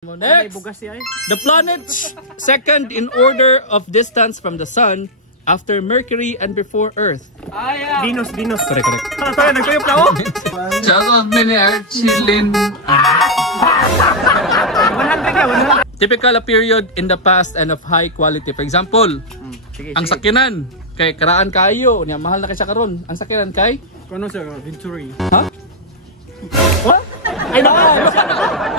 Next, the planets second in order of distance from the Sun after Mercury and before Earth. Venus. Correct. Nagtuyop na ako. Just a minute, chillin. 100 Typical a period in the past and of high quality. For example, ang sakyanan kay karaan kayo, niya mahal na kay sa karon. Ang sakyanan kay Ano sir? Venturi. Ha? What? Ay na.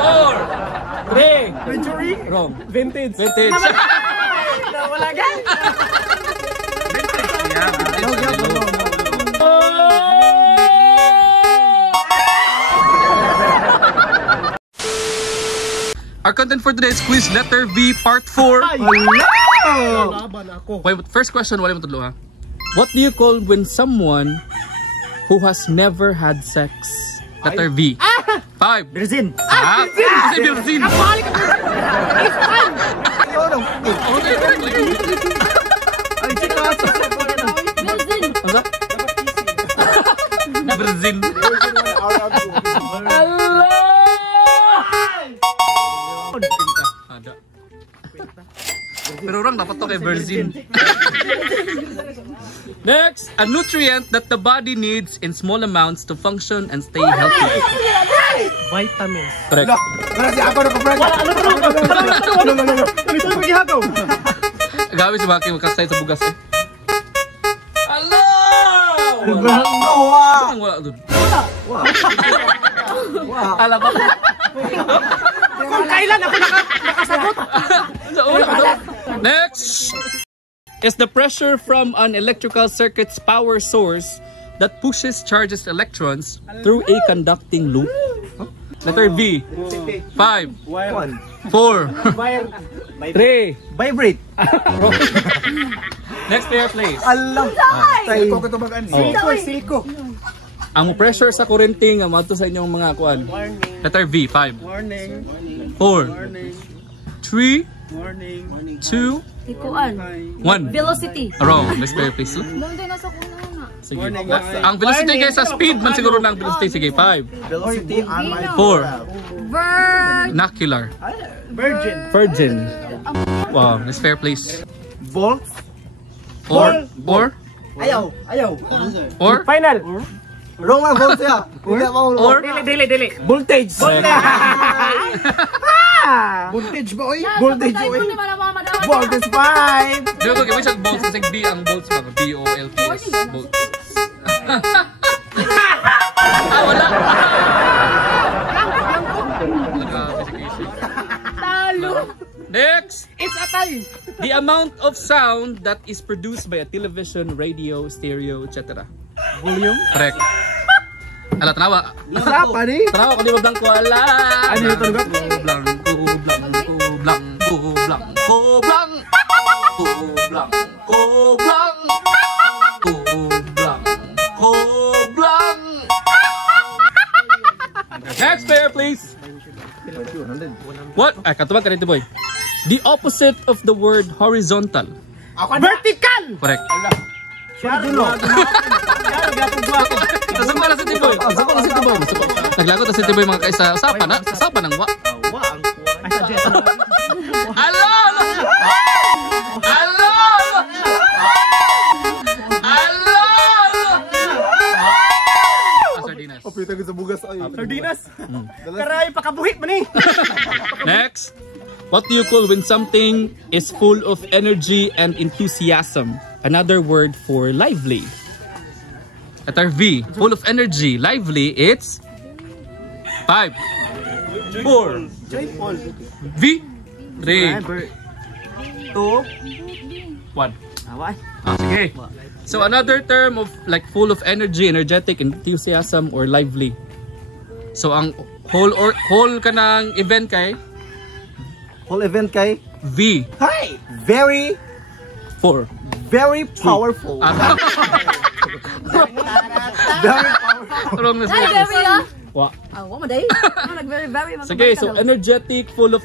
4 3 Venturi? Wrong. Vintage. Wala ka. Our content for today's quiz, letter V, part 4. Wait, first question, wala mo tudlo ha. What do you call when someone who has never had sex? Letter V. 5. Virgin. Kasi virgin. Virgin. Ada. Pero orang dapat to kay virgin. Next, a nutrient that the body needs in small amounts to function and stay healthy. Vitamins. Correct. Gabi si Baki magkasay sa bugas eh. Hello! Wala doon. Alam ba? Kung kailan ako nakasagot? Next is the pressure from an electrical circuit's power source that pushes charged electrons through a conducting loop. Letter V. 5 4 3 Vibrate. Next player plays. Alam. Silko. Ang pressure sa kurente nga mato sa inyong mga kuan. Letter V. 5 Morning. 4 3 2 1. Velocity. Wrong. Next player please. Mundo nasa kuna na. Sige. Ang velocity guys sa speed man siguro ng velocity. Sige, 5 Velocity on my 4 Vernacular. Virgin. Wow, next player please. Volt. 4 Ayaw. Or Final. Wrong lang, volt siya. or Dili. Voltage. Voltage ba, oy? Voltage. Voltage 5. Dito gawin siya bolts kasi B ang bolts ba? B-O-L-T-S. Bolts. Wala. Talo. Next. It's a tie. The amount of sound that is produced by a television, radio, stereo, etc. Volume. Correct. Ala, tanawa. Sarap, ani? Tanawa ko di ba blanco? Ala. Ano yung tunog? Blanco. Next player, please. What? Ay, katubag ka dito, boy. The opposite of the word horizontal. Vertical. Correct. Tasumpa na si Tiboy. Naglagot na si Tiboy mga kaisa. Sapa ng wa. Alo! Sardinas. Opita ko sa bugas ay. Sardinas. Karay pakabuhit man eh. Next. What do you call when something is full of energy and enthusiasm? Another word for lively. Letter V. Full of energy. Lively. It's 5 4 V 3 2 1. Sige. So another term of like full of energy, energetic, enthusiasm, or lively. So ang whole kanang event kay Whole event kay V. Hi! Very 4 very powerful. Very powerful. Wrong na Ay, siya. very ah. Wa. Wa mo day. Very. Sige, so energetic, full of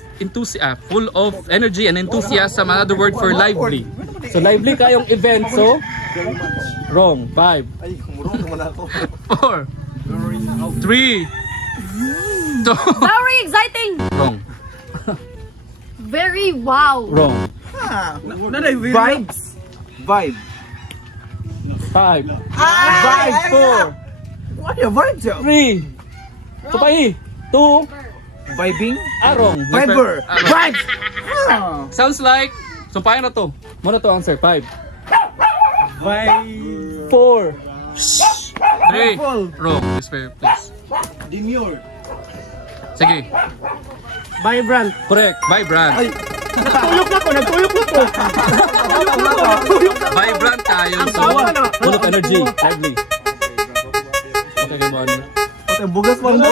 energy and enthusiasm. Another word for lively. So lively kayong event, so wrong. 5 Ay, kumurong naman ako. 4 3 2 Very exciting. Wrong. Very wow. Wrong. Vibes. Vibe. 5, Vibe 4. What are vibes? 3, Tupai, 2, Vibing. Wrong. Viber. Vibes. Sounds like, sumpayan na to. Muna to answer. 5, 4, 3. Wrong. Despair, please. Demure. Sige. Vibrant. Correct. Vibrant. Nagtuyok na ko. Vibrant tayo. So, full of energy. Lively. Okay, come on. Patay bugas mo mo.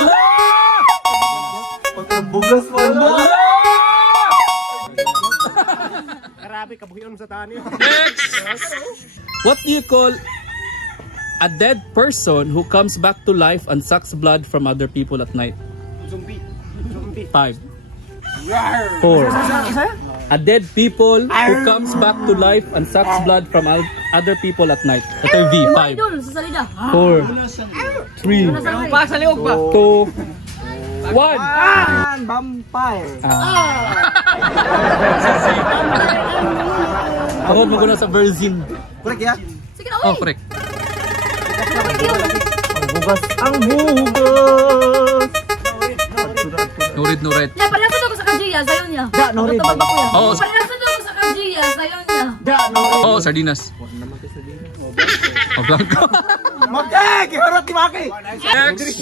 Patay bugas mo mo. Grabe, kabuhion sa tani. Next! What do you call a dead person who comes back to life and sucks blood from other people at night? Zombie. 5, 4. A dead people who comes back to life and sucks blood from other people at night. Letter V. 5, Idol, sa salida. 4, 3, Pa sa liog ba? 2, 1. Vampire. Pagod mo ko na sa virgin. Correct ya? Sige na, Oh, uy. correct. Bugas. Ang hugas. No read, no write. Ya, parehas na ako sa kajiya, sayo niya. Da, no read. Matubag ako yan. Oo. Parehas na ako sa kajiya, sayo niya. Oh, sardinas. Oh, blanco. Maki! Kiharot ni Maki! Next.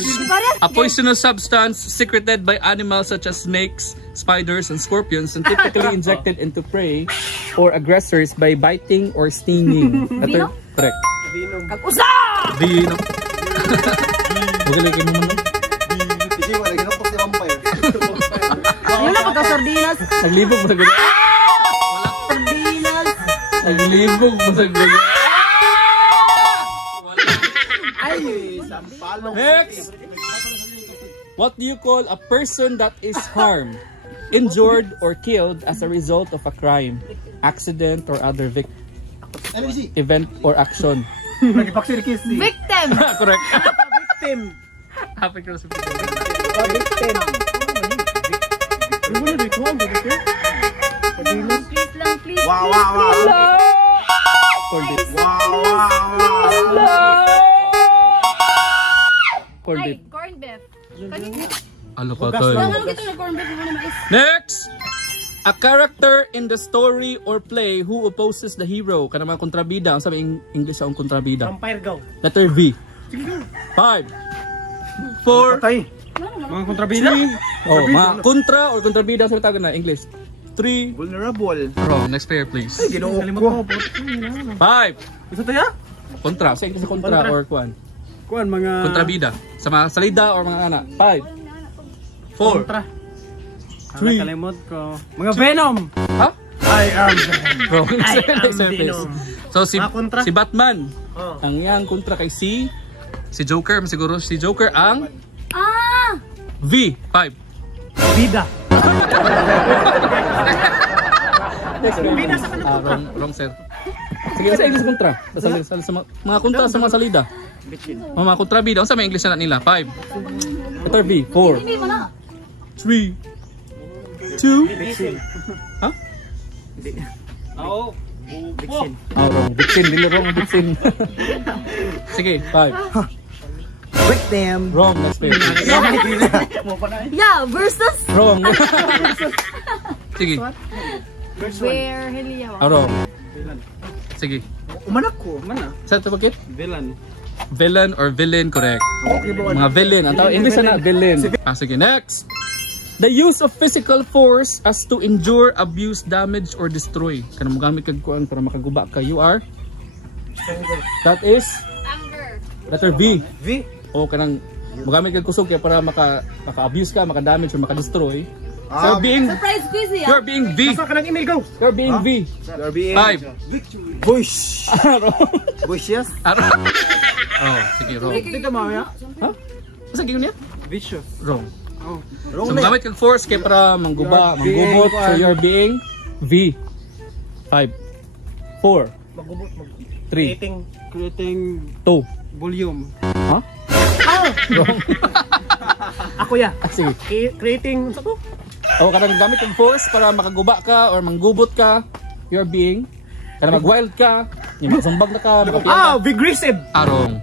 A poisonous substance secreted by animals such as snakes, spiders, and scorpions and typically injected into prey or aggressors by biting or stinging. Letter, correct. Kag-usa! Vino. Magaling mo naman. Sige, wala ginapos ni Vampire. Yun na pagka-sardinas. Naglibog mo sa ganyan. Sardinas. Naglibog mo sa ganyan. Next. What do you call a person that is harmed, injured, or killed as a result of a crime, accident, or other event or action? Victim. Correct. Victim. Happy Christmas. Victim. Please lang, please. Wow, wow, wow. For this. Wow, wow, wow. For Ay, this. corn beef. Ano ka to? Ano kita na corn beef mo na mais? Next. A character in the story or play who opposes the hero. Kanang mga kontrabida. Ang sabi English ang kontrabida. Vampire gaw. Letter V. 5, 4, Patay. Mga kontrabida. oh, mga kontra or kontrabida sa tawag na English. 3. Vulnerable. Wrong. Next player please. Ginuok ko. 5. Isa tayo? Kontra. Sa English kontra or kuan. Kuan mga Kontrabida. Sa mga salida or mga anak. 5, 4, kontra. 3. Kalimot ko. Mga Venom. Ha? I am Venom. Wrong. I am Surface. Venom. So si Mga kontra? si Batman. Oh. Ang yang kontra kay si Joker. Siguro si Joker ang Ah! V. 5. Bida. Bida sa wrong sir. Sige, sa English kontra. Sa mga kontra sa mga salida. Mga kontrabida. Ang sa mga English na nila. 5. Letter V. 4. Hindi mo na. 3, 2. Ha? Oo. Wrong. Victim. Dili wrong ang victim. Sige, 5. Victim. Wrong. Next player. Yeah, versus Wrong. Sige. Where Helia. Wrong. Sige. Umanak ko. Sa ito bakit? Villain. Villain or villain, correct. Mga villain. Ang tawag English na villain. Sige, next. The use of physical force as to injure, abuse, damage, or destroy. Kanang magamit kag kuan para makaguba ka. You are? That is? Anger. Letter V. V. O kanang magamit kag kusog kaya para maka-abuse ka, maka-damage, or maka-destroy. So you're being, Surprise quiz eh. you're being V. Sa ka ng email go. You're being V. You're being 5. Bush. Wrong. Bush, yes. Wrong. Oh, sige, wrong. Dito mamaya. Ha? Masa giyon niya? Vicious. Wrong. Wrong So na. magamit kang force kaya para mangguba, manggubot. So you're being V. 5, 4, 3, Creating 2. volume. Ha? Wrong. Ako ya. Sige. Creating ano to? O kanang gamit ng force para makaguba ka or manggubot ka, you're being kanang mag-wild ka, yung magsumbag na ka, makapiyan ka. Big aggressive. Arong.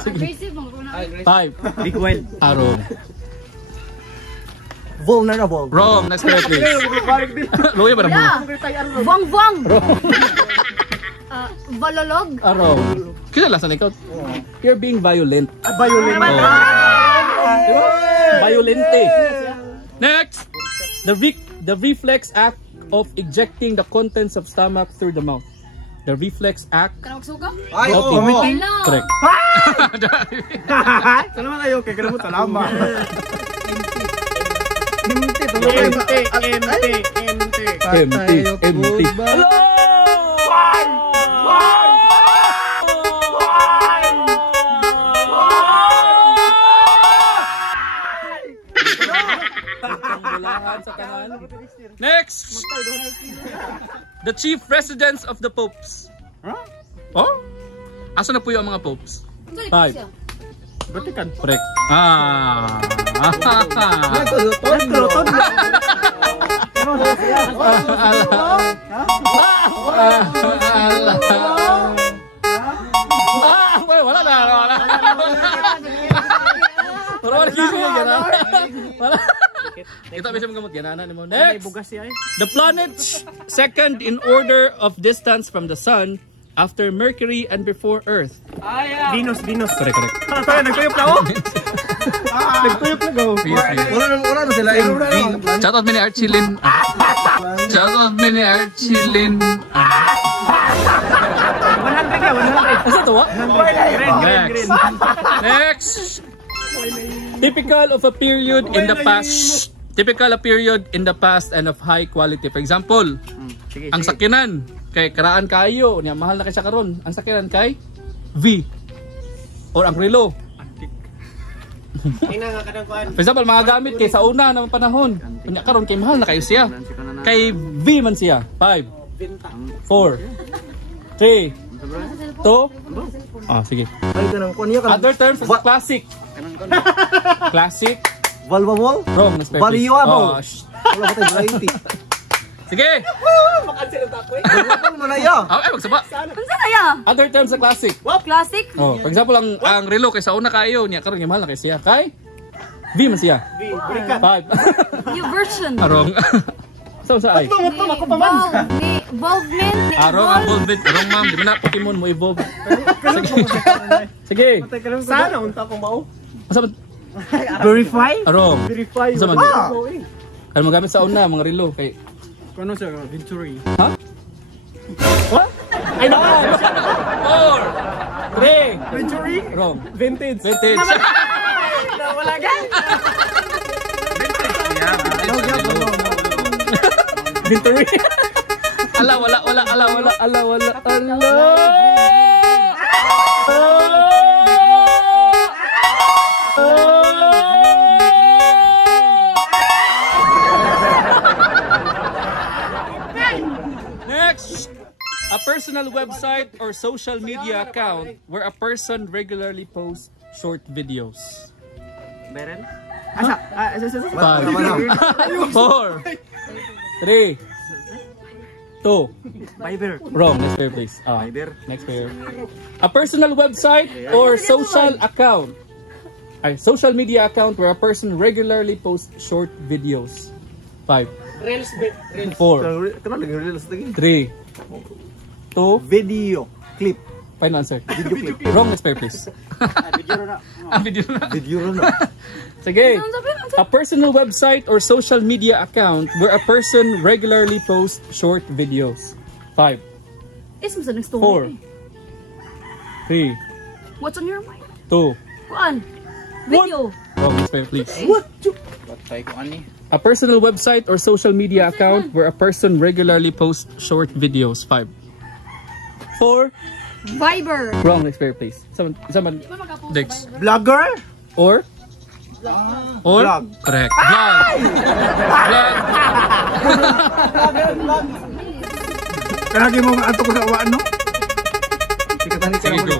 Aggressive mo ko na. 5. Big wild. Arong. Vulnerable. Wrong. Next player please. Luya ba na mo? Vong. Valolog. Arong. Kinala sa ikaw? You're being violent. Violent. Violente. Next. The reflex act of ejecting the contents of stomach through the mouth. The reflex act Kana magsuka? Ay, of oo. Hello. Correct. Salamat kayo. Kaya kailan mo salamat. Empty. Next! The chief residence of the popes. Oh? Asa na po yung mga popes? 5. Vatican. Correct. Wala na. Wala. Kita bisa menggamot ganana ni mo. Next. The planets second in order of distance from the sun after Mercury and before Earth. Venus. Correct. Nagtuyok na ako. Nagtuyok na ako. Wala na sila yung Shoutout mini Archilin. Shoutout mini Archilin. 100 na, 100. Asa to? Green. Next. Typical of a period in the past. Typical a period in the past and of high quality. For example, ang sakyanan kay karaan kayo, niya mahal na kay sa karon. Ang sakyanan kay V. Or ang relo. For example, mga gamit kay sa una ng panahon. Kunya karon kay mahal na kayo siya. Kay V man siya. 5 4 3 2 sige. Ay, ganang kuha niya ka. Other terms is classic. Classic. Valuable? Wrong. Valuable. Wala ko tayo variety. Sige. Valuable mo na iya. Magsaba. Unsa na ya? Other terms sa classic. Classic. For example, ang relo kay sa una kayo niya karon mahal na kay siya. Kay V man siya. 5. New version. Arong. Sa ay. Involvement. Arong ang evolved. Arong ma'am, di ba na Pokemon mo evolve? Sige. Sana unta ko mao. Asa Verify? Arong. Verify. Asa man? Ano magamit sa una mga relo kay Ano siya? Venturi. ha? What? Ay na. 4 3 Venturi? Wrong. Vintage. Wala gan. Victory. Wala. Next, a personal website or social media account where a person regularly posts short videos. Beren? 5 4 3 2 Viber. Wrong. Next player please. Viber. Next player. A personal website or social account. Social media account where a person regularly posts short videos. 5 4 Kana lagi reels lagi. 3 2 Video clip. Final answer. Video clip. Wrong. Next player please. Video na. Video na. Sige. A personal website or social media account where a person regularly posts short videos. 5 Is mo sa next 4 3 What's on your mind? 2 Kuan. Video. Wrong. Next player please. Patay ko ani. A personal website or social media account where a person regularly posts short videos. 5 4 Viber. Wrong. Next player please. Someone Dex. Vlogger? Or Vlog. Correct. Vlog. Kaya mo nga ato ko sa uwan, no? Sikatan ni Sige, go.